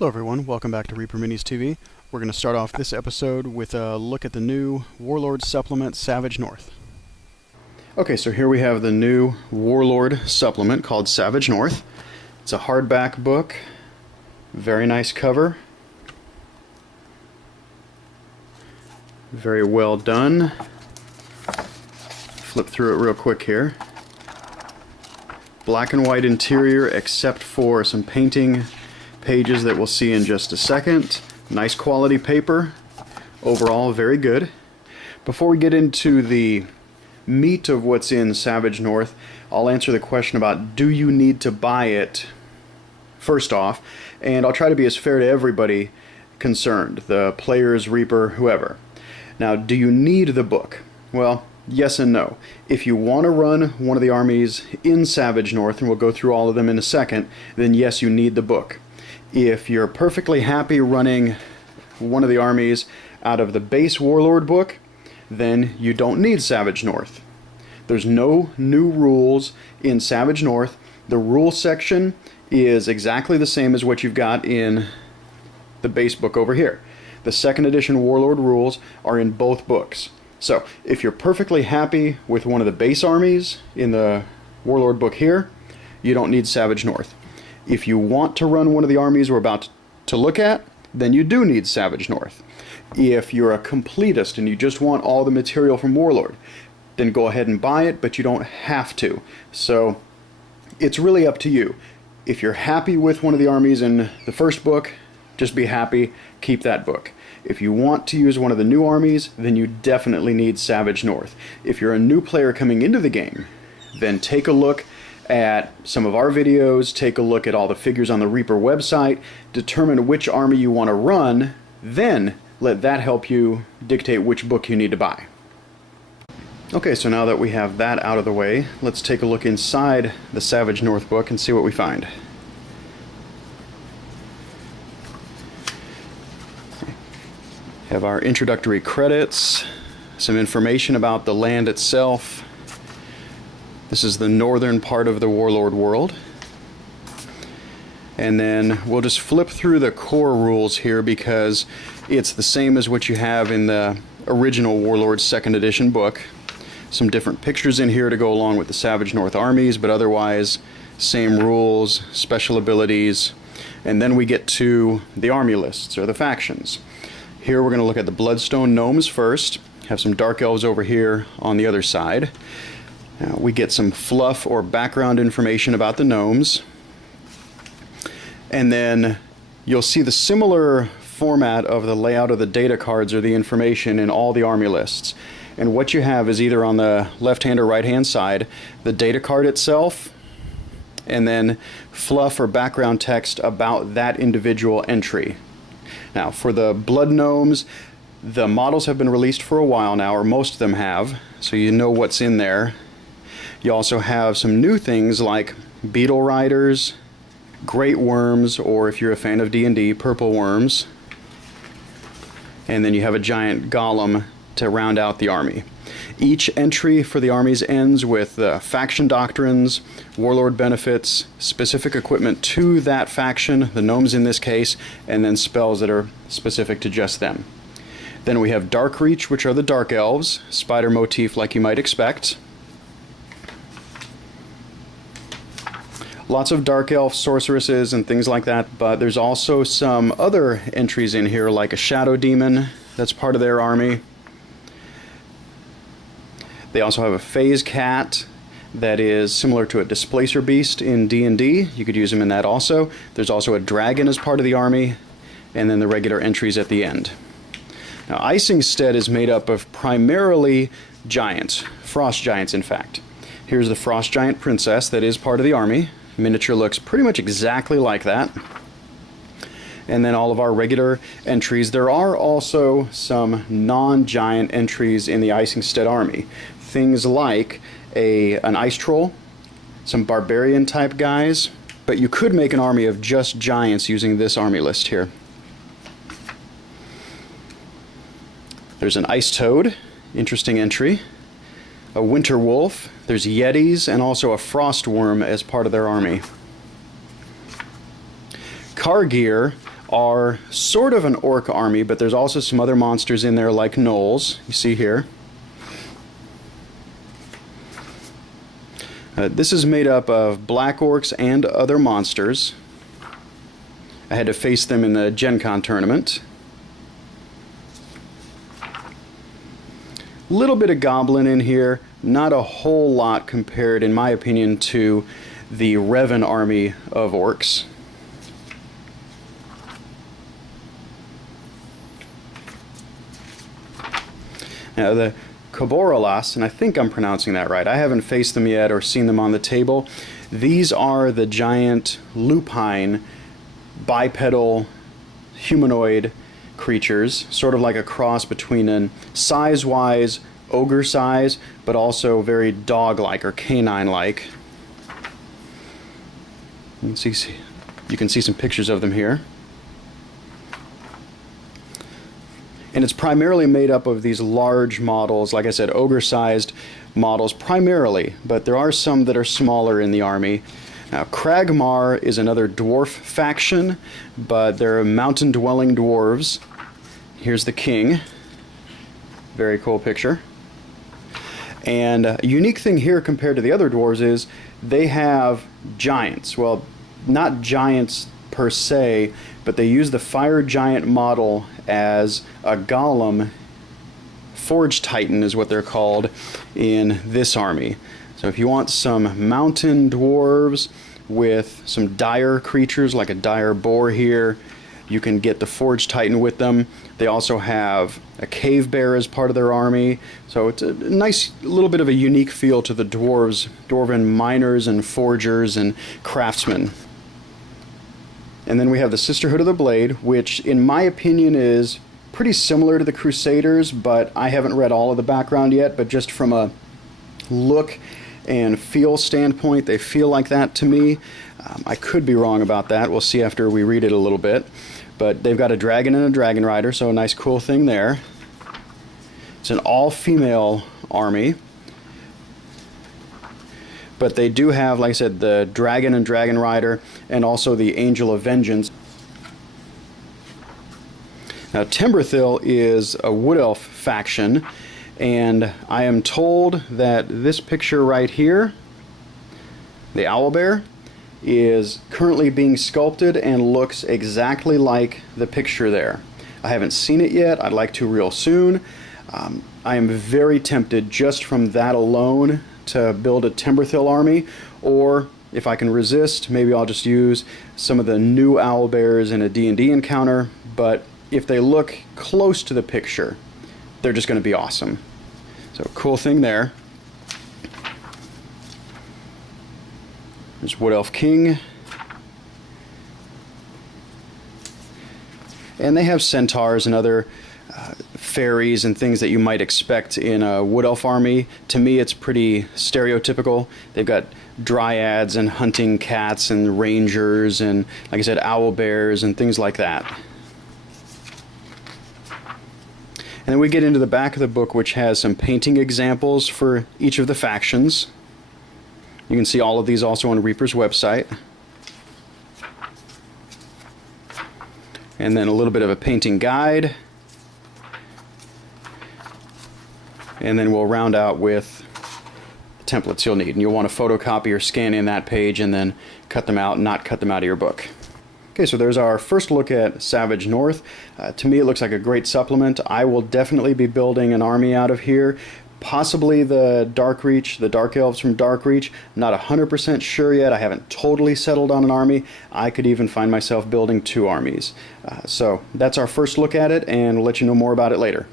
Hello everyone, welcome back to Reaper Minis TV. We're going to start off this episode with a look at the new Warlord supplement, Savage North. Okay, so here we have the new Warlord supplement called Savage North. It's a hardback book, very nice cover, very well done. Flip through it real quick here. Black and white interior except for some painting pages that we'll see in just a second. Nice quality paper. Overall, very good. Before we get into the meat of what's in Savage North, I'll answer the question about do you need to buy it first off, and I'll try to be as fair to everybody concerned, the players, Reaper, whoever. Now, do you need the book? Well, yes and no. If you want to run one of the armies in Savage North, and we'll go through all of them in a second, then yes, you need the book. If you're perfectly happy running one of the armies out of the base Warlord book, then you don't need Savage North. There's no new rules in Savage North. The rule section is exactly the same as what you've got in the base book over here. The second edition Warlord rules are in both books. So if you're perfectly happy with one of the base armies in the Warlord book here, you don't need Savage North. If you want to run one of the armies we're about to look at, then you do need Savage North. If you're a completist and you just want all the material from Warlord, then go ahead and buy it, but you don't have to. So it's really up to you. If you're happy with one of the armies in the first book, just be happy, keep that book. If you want to use one of the new armies, then you definitely need Savage North. If you're a new player coming into the game, then take a look at some of our videos, take a look at all the figures on the Reaper website, determine which army you want to run, then let that help you dictate which book you need to buy. Okay, so now that we have that out of the way, let's take a look inside the Savage North book and see what we find. Have our introductory credits, some information about the land itself. This is the northern part of the Warlord world. And then we'll just flip through the core rules here because it's the same as what you have in the original Warlord 2nd edition book. Some different pictures in here to go along with the Savage North armies, but otherwise same rules, special abilities, and then we get to the army lists, or the factions. Here we're going to look at the Bloodstone Gnomes first, have some Dark Elves over here on the other side. We get some fluff or background information about the gnomes, and then you'll see the similar format of the layout of the data cards or the information in all the army lists. And what you have is either on the left hand or right hand side the data card itself, and then fluff or background text about that individual entry. Now for the Blood Gnomes, the models have been released for a while now, or most of them have, so you know what's in there. You also have some new things like Beetle Riders, Great Worms, or if you're a fan of D&D, Purple Worms. And then you have a giant golem to round out the army. Each entry for the armies ends with faction doctrines, warlord benefits, specific equipment to that faction, the gnomes in this case, and then spells that are specific to just them. Then we have Dark Reach, which are the Dark Elves, spider motif like you might expect. Lots of Dark Elf sorceresses and things like that, but there's also some other entries in here like a Shadow Demon that's part of their army. They also have a Phase Cat that is similar to a Displacer Beast in D&D. You could use them in that also. There's also a Dragon as part of the army, and then the regular entries at the end. Now Icingstead is made up of primarily giants, frost giants in fact. Here's the Frost Giant Princess that is part of the army. Miniature looks pretty much exactly like that. And then all of our regular entries. There are also some non-giant entries in the Icingstead army. Things like an Ice Troll, some Barbarian type guys, but you could make an army of just giants using this army list here. There's an Ice Toad, interesting entry. A Winter Wolf, there's Yetis, and also a Frost Worm as part of their army. Kargir are sort of an orc army, but there's also some other monsters in there like gnolls, you see here. This is made up of black orcs and other monsters. I had to face them in the Gen Con tournament. Little bit of goblin in here, not a whole lot compared, in my opinion, to the Revan army of orcs. Now the Koborolas, and I think I'm pronouncing that right, I haven't faced them yet or seen them on the table. These are the giant lupine bipedal humanoid creatures, sort of like a cross between an size-wise ogre size, but also very dog-like or canine-like. You can see some pictures of them here. And it's primarily made up of these large models, like I said, ogre-sized models primarily, but there are some that are smaller in the army. Now, Kragmar is another dwarf faction, but they're mountain-dwelling dwarves. Here's the king. Very cool picture. And a unique thing here compared to the other dwarves is they have giants. Well, not giants per se, but they use the fire giant model as a golem. Forge Titan is what they're called in this army. So if you want some mountain dwarves with some dire creatures like a dire boar here, you can get the Forge Titan with them. They also have a cave bear as part of their army. So it's a nice little bit of a unique feel to the dwarves, dwarven miners and forgers and craftsmen. And then we have the Sisterhood of the Blade, which in my opinion is pretty similar to the Crusaders, but I haven't read all of the background yet, but just from a look and feel standpoint, they feel like that to me. I could be wrong about that. We'll see after we read it a little bit. But they've got a dragon and a dragon rider, so a nice cool thing there. It's an all-female army. But they do have, like I said, the dragon and dragon rider, and also the Angel of Vengeance. Now, Timberthill is a Wood Elf faction, and I am told that this picture right here, the owlbear, is currently being sculpted and looks exactly like the picture there. I haven't seen it yet. I'd like to real soon. I am very tempted just from that alone to build a Timberthill army, or if I can resist, maybe I'll just use some of the new owlbears in a D&D encounter, but if they look close to the picture, they're just going to be awesome. So cool thing there. There's Wood Elf King. And they have centaurs and other fairies and things that you might expect in a Wood Elf army. To me, it's pretty stereotypical. They've got dryads and hunting cats and rangers and, like I said, owlbears and things like that. And then we get into the back of the book, which has some painting examples for each of the factions. You can see all of these also on Reaper's website. And then a little bit of a painting guide. And then we'll round out with the templates you'll need. And you'll want to photocopy or scan in that page and then cut them out and not cut them out of your book. Okay, so there's our first look at Savage North. To me, it looks like a great supplement. I will definitely be building an army out of here. Possibly the Darkreach, the Dark Elves from Darkreach. I'm not 100% sure yet. I haven't totally settled on an army. I could even find myself building 2 armies. So that's our first look at it, and we'll let you know more about it later.